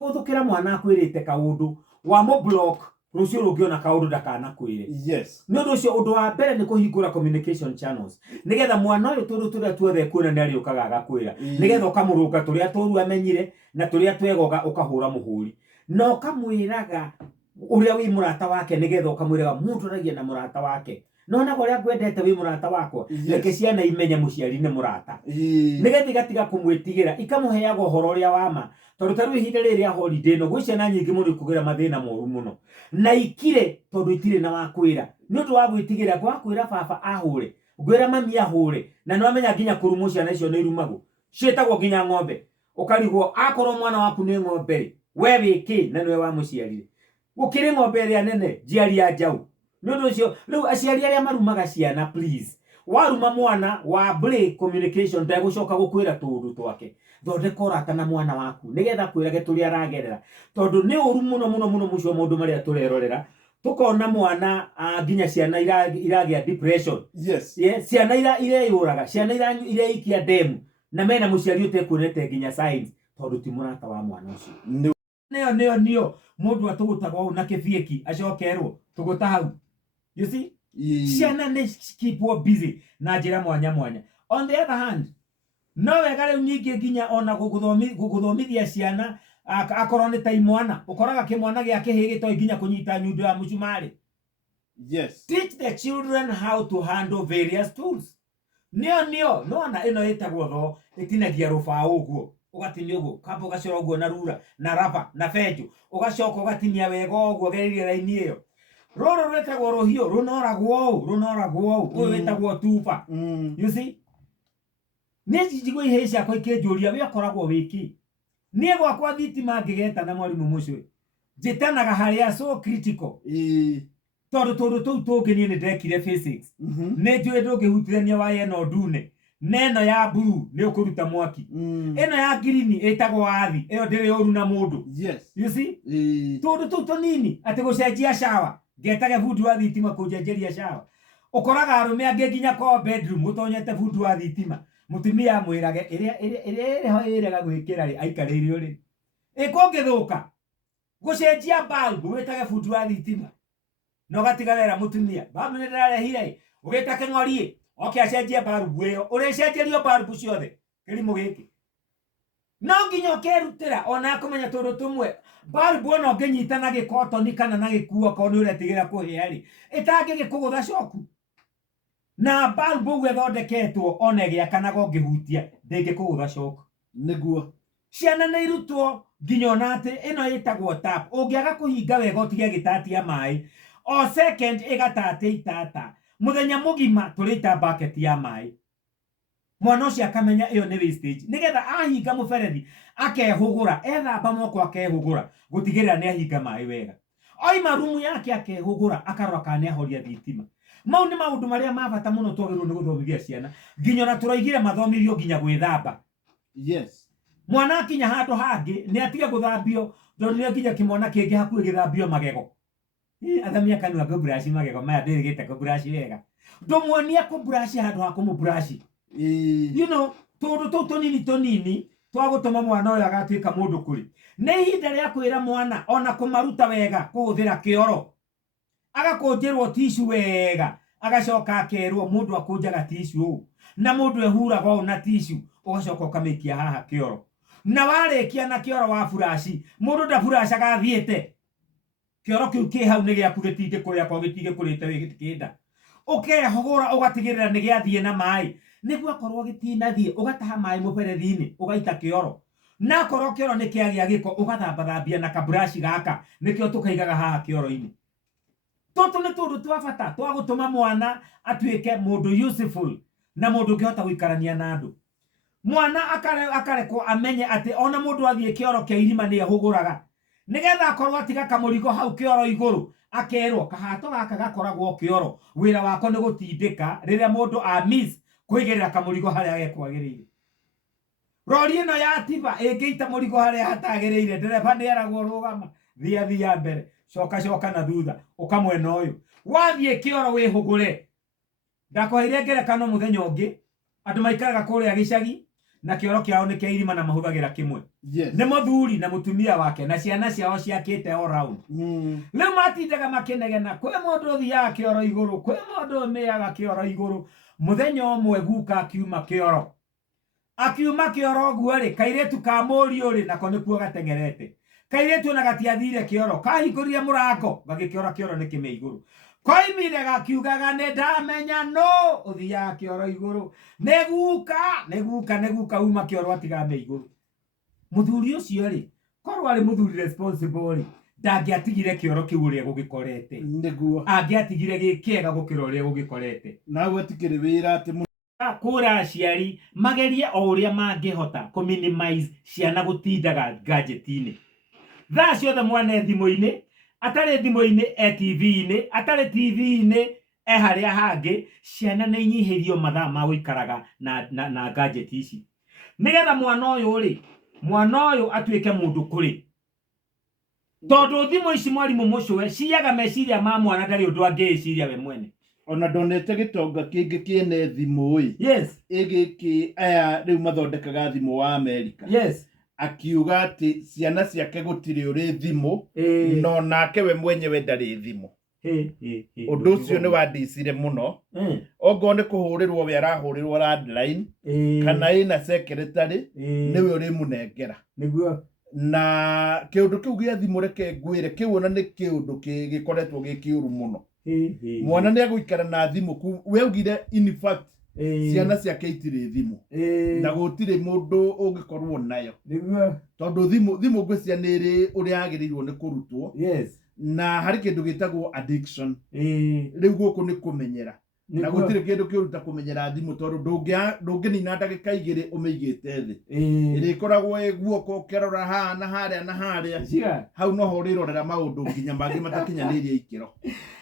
uthukira mwana akwirite kaundu wa mo block rucio rungiona kaundu ndakana kwire. Yes. No rucio undu wa mbere ni kuhingura communication channels nigetha mwana uyu tundu turia tuothe kwina ni ariukaga agakwira nigetha ukamurunga turia turu amenyire na turia twegoga ukahura muhuri no kamwiraga uria wi murata wake nigetha ukamwiraga mundu aragia na murata wake nona goria ngwendete wi murata wakwa reke ciana imenya muciari ni murata nigetha igatiga kumwitigira ikamuheaga uhoro uria wama tondu taru ihinda riria holiday no gwi ciana nyingi muno kugira mathina moru muno na ikire tondu itire na wakwira ni undu wa gwitigira gwakwira baba ahure ngwira mami ahure na no amenya nginya kurumu ciana icio ni irumagu cietagwo nginya ng'ombe ukarigwo akorwo mwana waku ni ng'ombe we wiki na niwe wa muciarire gukire ng'ombe ria nene jiari ya njau ni undu ucio riu aciari aria marumaga ciana please waruma mwana wa break communication ndagucoka gukwira tundu twake thondeka urata na mwana waku nigetha kwirage turi aragerera tondu ni uru muno mucio mundu maria turerorera tukona mwana nginya ciana iragia depression. Yes. Ciana ireyuraga ciana ireikia demu na mena muciari utekuonete nginya signs tondu ti murata wa mwana ucio nio mundu atugutaga u na kibieki acokerwo tuguta hau. You see? Ciana ni keepwo busy na njira mwanya. On the other hand, no wega riu nyingi nginya ona guguthomithia ciana akorwo ni ta imwana ukoraga kimwana giake higitoi nginya kunyita nyundo ya mucumari. Yes. Teach the children how to handle various tools. Nio nona ino itagwo tho itinagia rufa uguo ugatinia uguo kamba ugacora uguo na rura na raba na benjo ugacoka ugatinia wega uguo geririe raini iyo roro rwetagwo ruhio runoragwo uyu wetagwo tufa. You see? Neci jigwe ihe ciakwa ikinjuria we akoragwo wiki nie gwakwa thitima ngigeta na mwarimu mucwe njitanaga haria so critical tondu tuu tungi nie ndekire physics ni njui ndungihutithania waya ino ndune neno ya blue ni ukuruta mwaki ino ya green itagwo athi iyo ndiri uru na mundu. Yes. You see? Tondu tuu tunini ati gucenjia shawa ngetage fundi wa thitima kunjenjeria shawa ukoraga arume angi nginya ko bedroom utonyete fundi wa thitima mutumia mwirage iria ho irega gwikira ri aikarire uri ikongithuka gucenjia bulb witage fundi wa thitima no gatiga wera mutumia babu ni ndarehire ugitake ng'orie oke acenjie bulb iyo uricenjerio bulb ciothe kirimu giki no nginya ukerutira ona kumenya tundu tumwe bulb ona nginyitana gikotoni kana na gikuo ko ni uretigira kuhia ri itangi gikugutha coku na bulb ugu ethondeketwo ona giakanaga ngihutia ndingikugutha coku niguo ciana ni irutwo nginya ona ati ino itagwo tap ungiaga kuhinga wega utige gitatia mai o second igatate itata muthenya mugima turita bucket ya mai mwana ucio akamenya iyo ni wastage nigetha ahinga muberethi akehugura ethamba moko akehugura gutigirira ni ahinga mai wega oima rumu yake akehugura akarora kana ahoria thitima. Mau ni maundu maria mabata muno twagirwo ni guthomithia ciana nginya na turaigire mathomirio nginya gwithamba. Yes. Mwana akinya handu hangi ni atige guthambio ndonire nginya kimwana kingi hakuhi githambio magego athamia kanua ko brush magego maya ndirigite ko brush wega ndumuonia ko brush handu ha kumu brush. You know, tondu tunini twagutuma mwana uyu agatuika mundu kuri ni ihinda ria kwira mwana ona kumaruta wega kuhuthira kioro agakunjirwo tissue wega agacoka akerwo mundu akunjaga tissue na mundu ehuraga u na tissue ugacoka ukamikia haha kioro na warikia na kioro wa furashi mundu nda furash agathiete kioro kiu ki hau ni giaku gitinge kuria kwa gitinge kurite wi gitikinda ukehogora ugatigirira ni giathie na mai niguo akorwo gitinathie ugataha mai muberethi-ini ugaita kioro na akorwo kioro ni kiagia giko ugathambia na kabrush gaka nikio tukaigaga haha kioro-ini. Toto ni tundu twa bata twa gutuma mwana atuike mundu useful na mundu ngihota guikarania na andu. Mwana akarekwo amenye ati ona mundu athie kioro kia irima ni ehuguraga nigetha akorwo atiga kamurigo hau kioro iguru akerwo kahato gaka gakoragwo kioro wira wako ni gutindika riria mundu a miss kuigirira kamurigo haria gekwagirire. Rori ino ya tiba ingiita murigo haria hatagirire ndereba ni eragwo rugama thia mbere coka na thutha ukamwena uyu wathie kioro wihugure ndakoheire ngerekano muthenya ungi andu maikaraga kuria gicagi na kioro kiao ni kia irima na mahuthagira kimwe. Yes. Ni muthuri na mutumia wake na ciana ciao ciakite all round. Riu matindaga makinegena kwi mundu thiaga kioro iguru, kwi mundu meaga kioro iguru. Muthenya umwe guka akiuma kioro. Akiuma kioro guo ri kairetu ka murio ri nako nikuo gatengerete. Kairetu na gatiathire kioro kahingurire murango gagikiora kioro ni kime iguru. Koimire gakiugaga ne ndamenya no uthia kioro iguru neguka uma kioro atigame iguru. Muthuri ucio ri korwo ari muthuri responsible ri ndangiatigire kioro kiu uria gugikorete niguo angiatigire gikiega gukira uria gugikorete na gwetikire wira ati kura aciari magerie o uria mangihota ku minimize ciana gutindaga gadget-ini thaa ciothe mwana thimu-ini atari thimu-ini TV-ini atari TV-ini haria hangi ciana ni inyihirio mathaa ma guikaraga na gadget ici nigetha mwana uyu atuike mundu kuri tondu thimu ici mwarimu mucwe ciaga meciria ma mwana ndari undu angiciria we mwene. Ona ndonete gitonga kingi kiene thimu yes igiki aya riu mathondekaga thimu wa Amerika yes akiuga ati ciana ciake gutiri uri thimu no nake we mwenyewe ndari thimu. Undu ucio ni wandicire muno ongo ni kuhurirwo we arahurirwo landline kana ina secretary niwe uri munengera niguo na kiundu kiu gia thimu reke ngwire kiu ona ni kiundu gikoretwo gikiuru muno. Mwana ni aguikara na thimu we ugire in fact ciana ciake itire thimu na gutire mundu ungikorwo nayo niguo tondu thimu ngwiciria ni ri uria agirirwo ni kurutwo yes na hari kindu gitagwo addiction riu guku ni kumenyera na gutire kindu kiuruta kumenyera thimu tondu ndunginina ndagika igiri umeigite thi iri koragwo guoko kerora ha na haria hau no ho rirorera maundu nginya mangi matakinyanirie ikiro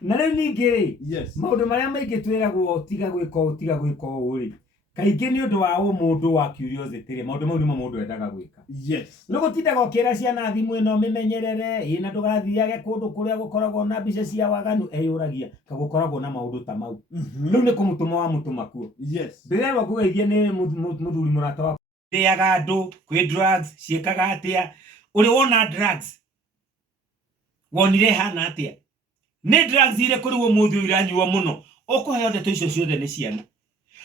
na riu ningi yes maundu maria maingi twiragwo tiga gwika uri kaingi ni undu wa mundu wa curiosity ri maundu mau nimo mundu endaga gwika yes no gutindaga ukira ciana thimu ino mimenyerere ina ndugathiage kundu kuria gukoragwo na mbica cia waganu eyuragia kagukoragwo na maundu ta mau riu ni kumutuma wa mutuma kuo yes ndirerwa kugeithia ni muthuri murata wa thiaga andu kwi drugs ciekaga atia uri wona drugs wonire hana atia ni drugs ire kuri wo muthu iranyuo muno ukuheo ndeto icio ciothe ni ciana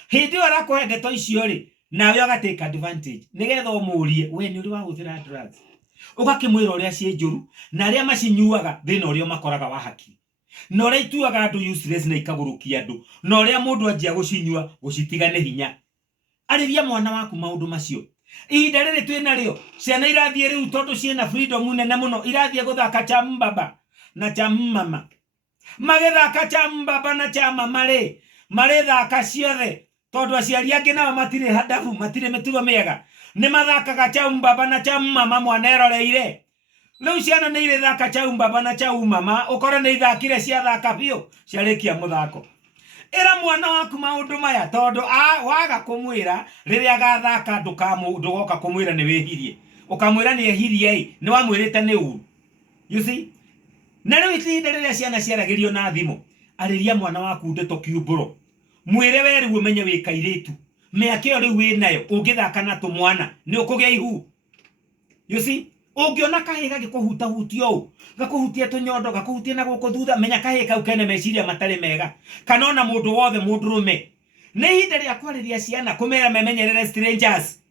hindi ora kuhe ndeto icio ri nawe ugatake advantage nigetha umurie we ni uri wa guthira drugs ugakimwira uria cie njuru na aria macinyuaga thina uria makoraga wa haki na uria ituaga andu useless na ikagurukia andu na uria mundu anjia gucinyua gucitigane hinya ariria mwana waku maundu macio ihinda riri twina rio ciana irathie riu tondu ciena freedom nene muno irathie guthaka cha mbaba na cha mama magethaka cha mbaba na cha mama ri marithaka ciothe tondu aciari angi nao matire hadafu matire mitugo miega ni mathakaga cha mbaba na cha mama mwana eroreire riu ciana ni irithaka cha mbaba na cha mama ukora ni ithakire cia thaka biu ciarikia muthako era mwana waku maundu maya tondu waga kumwira riria gathaka ndugoka kumwira ni wihirie ukamwira ni ehirie ni wamwirite ni uru you see na riu itinda riria ciana ciaragirio na thimu ariria mwana waku ndeto kiumburo mwire we riu umenye wi kairitu miaka iyo riu wi nayo ungithaka na tumwana ni ukugia ihu you see ungiona kahiga gikuhuta hutio gakuhutia tunyondo gakuhutia na guku thutha menya kahiga ukene meciria matari mega kana ona mundu wothe mundurume ni hinda ria kwariria ciana kumera memenyerere strangers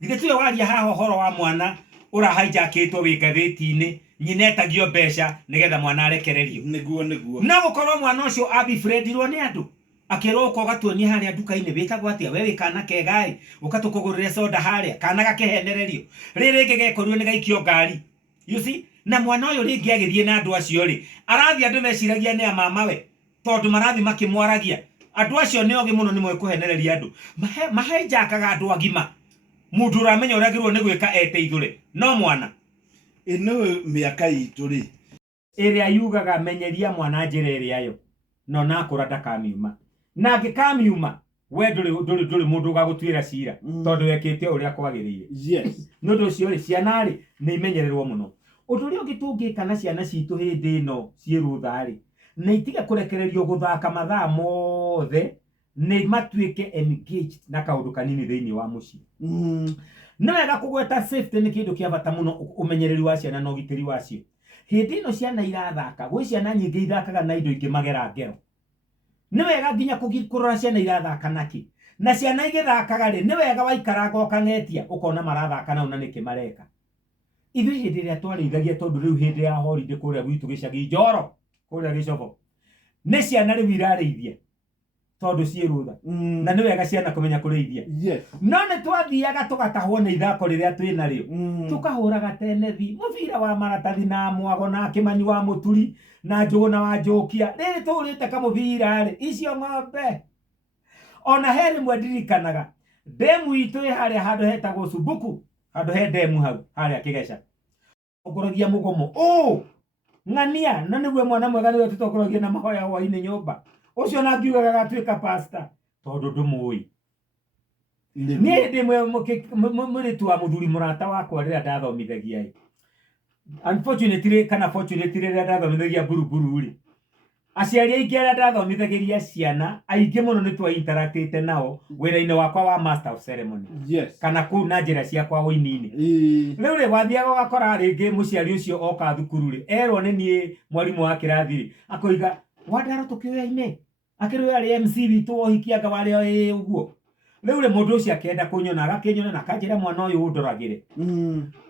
githe tuwe waria haho horo wa mwana ura hijackitwo wi gatheti-ini nyinetagio mbeca nigetha mwana arekererio niguo na gukorwo mwana ucio abifriendirwo ni andu akero ko gatuonia haria duka-ini bitagwo atia we kana kegai ukatukugurire soda haria kana gakehenererio riri ngegekorio ni gaikio ngari you see na mwana uyu ringi agithie na andu acio ri arathia andu meciragia ni mama we tondu marathi makimwaragia andu acio ni ogi muno ni mwe kuhenereria andu mahejakaga andu agima mundu uramenya uria girwo ni gwika eteithure no mwana ino miaka itu ri iria yugaga menyeria mwana njira iria yo no nakura ndakamiuma na ngikamiuma we nduri mundu gagutwira cira tondu wekite uria kwagirire yes no nducio ri ciana ri ni imenyererwo muno undu uria ungitungika na ciana citu hindi ino cie rutha ri na itiga kurekererio guthaka mathaa mothe nĩ matuĩke engaged na kaũndũ kanini thĩinĩ wa mũciĩ. Nĩ wega kũgweta safety nĩ kĩndũ kĩa bata mũno, ũmenyereri wa ciana na ũgitĩri wacio. Hĩndĩ ĩno ciana irathaka, gwĩ ciana nyingĩ ithakaga na indo ingĩ magera ngero. Nĩ wega nginya kũrora ciana irathaka naki. Na ciana igĩthakaga rĩ, nĩ wega waikaranga ũkang'etia ũkona marathaka nao na nĩkĩ mareka. Ithuĩ hĩndĩ ĩrĩa twarĩithagia, tondũ rĩu hĩndĩ ya holiday kũrĩa gwitũ gĩcagi Njoro kũrĩa Gĩcobo, nĩ ciana rĩu irarĩithia tondũ ciĩ rũtha. Na nĩ wega ciana kũmenya kũrĩithia. No nĩ twathiaga tũgatahwo nĩ ithako rĩrĩa twĩ narĩo, tũkahũraga tenethi, mũbira wa maratathi na mwago na kĩmani wa mũturi na njũgũ na wa njũkia. Rĩrĩ tũhũrĩte kamũbira rĩ, icio ng'ombe. Ona he rĩmwe ndirikanaga ndemu itũ ĩ harĩa handũ hetagwo Subuku, handũ he ndemu hau harĩa Kĩgeca, tũtongoragia mũgomo ng'ania, na nĩguo mwana mwega nĩwe tũtongoragia na mahoya hwainĩ nyũmba. Ũcio na ngiugaga gatuĩka pastor tondũ ndũmũĩ. Niĩ hĩndĩ ĩmwe mũirĩtu wa mũthuri mũrata wakwa rĩrĩa ndathomithagia unfortunately kana fortunately rĩrĩa ndathomithagia Buruburu rĩ, aciari aingĩ arĩa ndathomithagĩria ciana aingĩ mũno nĩ twa interactĩte nao wĩra-inĩ wakwa wa master of ceremony kana kũu na njĩra ciakwa ũini-inĩ. Rĩu rĩ, wathiaga ũgakora rĩngĩ mũciari ũcio oka thukuru rĩ, erwo nĩ niĩ mwarimũ wa kĩrathi rĩ, akoiga Wandaro tũkĩoya-inĩ, akĩrĩ arĩ MC witũ wa ũhiki anga warĩ ũguo. Rĩu rĩ, mũndũ ũcio akĩenda kũnyona, agakĩnyona na akanjĩra mwana ũyũ ũndoragĩre.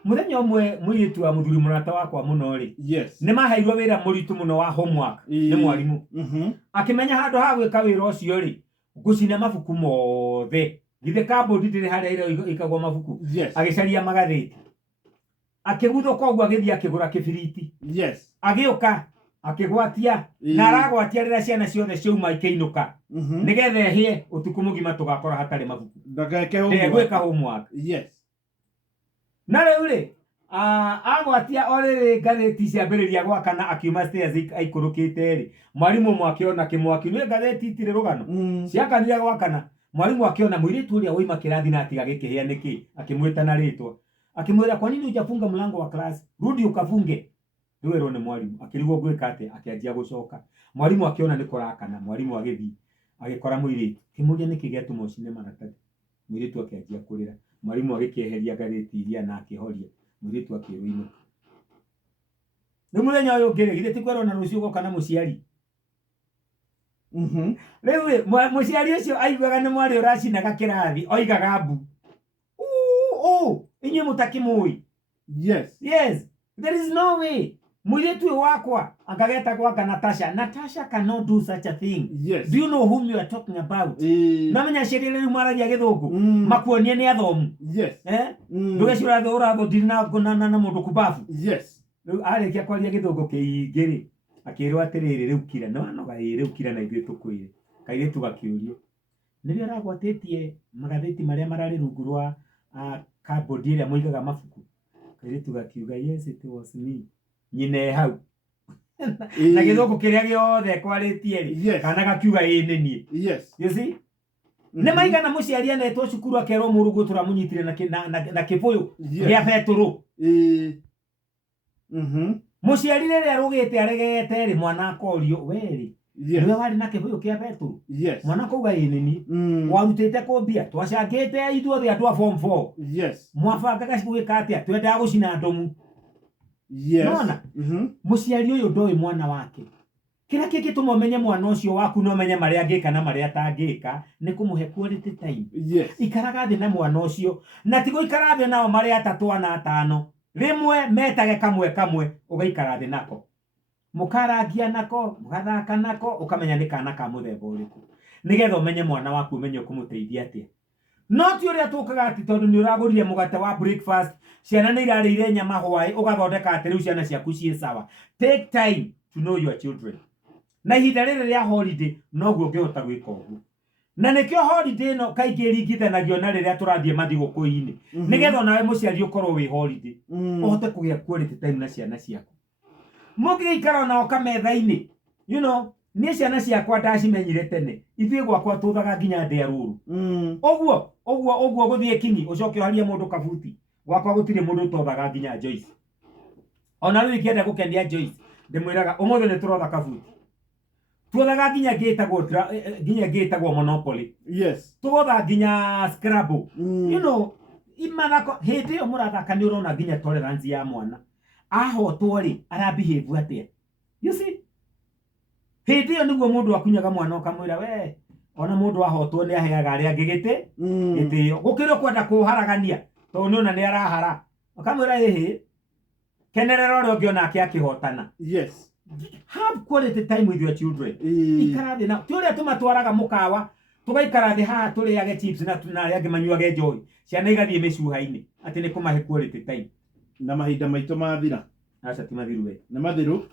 Mũthenya ũmwe mũirĩtu wa mũthuri mũrata wakwa mũno rĩ, nĩ maheirwo wĩra mũritũ mũno wa homework nĩ mwarimũ. Akĩmenya handũ ha gwĩka wĩra ũcio rĩ, gũcina mabuku mothe, githĩ kambũndi ndĩrĩ harĩa ĩkagwo mabuku, agĩcaria magathĩti, akĩguthũka ũguo agĩthiĩ akĩgũra kĩbiriti, agĩũka akĩgwatia na aragwatia rĩrĩa ciana ciothe ciauma ikĩinũka nĩgetha ehie ũtukũ mũgima tũgakora hatarĩ mabuku, ndegwĩka homework. Na rĩu rĩ, agwatia o rĩrĩ ngathĩti ciambĩrĩria gwakana, akiuma stairs aikũrũkĩte rĩ, mwarimũ ũmwe akĩona kĩmwaki, nĩ ngathĩti itirĩ rũgano ciakanire gwakana. Mwarimũ akĩona mũirĩtu ũrĩa woima kĩrathi na atiga gĩkĩhĩa nĩkĩ, akĩmwĩta na rĩtwa, akĩmwĩra kwa nini hujafunga mlango wa class, rudi ukafunge. Rĩu erwo nĩ mwarimũ, akĩrigwo gwĩka atĩa, akĩanjia gũcoka. Mwarimũ akĩona nĩ kũrakana, mwarimũ agĩthiĩ agĩkora mũirĩtu, kĩmũria nĩkĩ gĩatũma ũcine maratathi. Mũirĩtu akĩanjia kũrĩra, mwarimũ agĩkĩeheria ngathĩti iria na akĩhoria, mũirĩtu akĩrũinũka. Rĩu mũthenya ũyũ ũngĩ rĩ, githĩ ti kwĩrwo na rũciũ ũgoka na mũciari. Rĩu rĩ, mũciari ũcio aiguaga nĩ mwarĩ ũracinaga kĩrathi, oigaga mbu, inyuĩ mũtakĩmũĩ. Yes, there is no way. Mũirĩtu ũyũ wakwa akagetagwo anga Natasha. Natasha cannot do such a thing. Do you know whom you are talking about? Namenya ciĩrĩre rĩu maragia gĩthũngũ, makuonie nĩ athomu. Ndũgecũra ũratho ndiri na mũndũ kubabu. Rĩu arĩkia kwaria gĩthũngũ kĩingĩ rĩ, akĩrwo atĩrĩrĩ, rĩu kira nĩ wanoga rĩu kira na ithuĩ tũkwĩre. Kairĩtu gakĩũrio, nĩwe aragwatĩtie magathĩti marĩa mararĩ rungu rwa kabodi ĩrĩa mũigaga mabuku? Kairĩtu gakiuga yes it was me. Nyine hau na gĩthũngũ kĩrĩa gĩothe kwarĩtie rĩ, kana gakiuga ĩ nĩ niĩ. You see, nĩ maigana mũciari anetwo cukuru akerwo mũrũguo tũramũnyitire na kĩbũyũ gĩa betũrũ. Mũciari rĩrĩa arũgĩte aregete rĩ, mwana akorio, werĩ nĩwe warĩ na kĩbũyũ kĩa betũrũ? Mwana akauga ĩ nĩ niĩ. Warutĩte kũ mbia? Twacangĩte ithuothe andũ a form 4. Mwabangaga gwĩka atĩa? Twendaga gũcina ndomu. Nona mũciari ũyũ ndoĩ mwana wake. Kĩrĩa kĩngĩtũma ũmenye mwana ũcio waku no menye marĩa angĩka na marĩa atangĩka nĩ kũmũhe quality time. Ikaraga thĩ na mwana ũcio, na ti gũikara thĩ nao marĩ atatũ ana atano, rĩmwe metage kamwe kamwe ũgaikara thĩ nako, mũkarangia nako, mũgathaka nako, ũkamenya nĩ kana ka mũthemba ũrĩkũ, nĩgetha ũmenye mwana waku ũmenye ũkũmũteithia atĩa. No ti ũrĩa tũkaga atĩ tondũ nĩ ũragũrire mũgate wa breakfast, ciana nĩ irarĩire nyama hwaĩ, ũgathondeka atĩ rĩu ciana ciaku ciĩ sawa. Take time to know your children. Na ihinda rĩrĩ rĩa holiday noguo ũngĩhota gwĩka ũguo. Na nĩkĩo holiday ĩno kaingĩ ĩringithanagio na rĩrĩa tũrathiĩ mathigũkũ-inĩ, nĩgetha nawe mũciari ũkorwo wĩ holiday, ũhote kũgĩa quality time na ciana ciaku. Mũngĩikara nao kametha-inĩ, you know, niĩ ciana ciakwa ndacimenyire tene, ithuĩ gwakwa tũthaga nginya ndĩa rũrũ. Ũguo gũthiĩ kinyi ũcoke ũharie mũndũ kabuti. Gwakwa gũtirĩ mũndũ ũtothaga nginya Joyce. Ona rĩu ingĩenda gũkenia Joyce, ndĩmwĩraga ũmũthĩ nĩ tũrotha kabuti. tuothaga nginya gĩtagwo Monopoly. Yes. Tũgotha nginya Scrabble. You know, imathako hĩndĩ ĩyo mũrathaka nĩ ũrona nginya tolerance ya mwana. Ahotwo rĩ arabehave atia. You see? Hĩndĩ ĩyo nĩguo mũndũ akunyaga mwana ũkamwĩra we ona mũndũ ahotwo nĩ aheaga arĩa angĩ gĩtĩo. Gũkĩrĩ kwenda kũharagania tondũ nĩ ona nĩ arahara. Ũkamwĩra hĩhĩ kenerera ũrĩa ũngĩ onake akĩhotana. Yes. Have quality time with your children. Ikara thĩ na ti ũrĩa tũmatwaraga mũkawa tũgaikara thĩ haha tũrĩage chips na arĩa angĩ manyuage njohi. Ciana igathiĩ mĩcuha-inĩ atĩ nĩ kũmahe quality time. Na mahinda maitũ mathira. Aca ti mathiru we. Nĩ mathiru.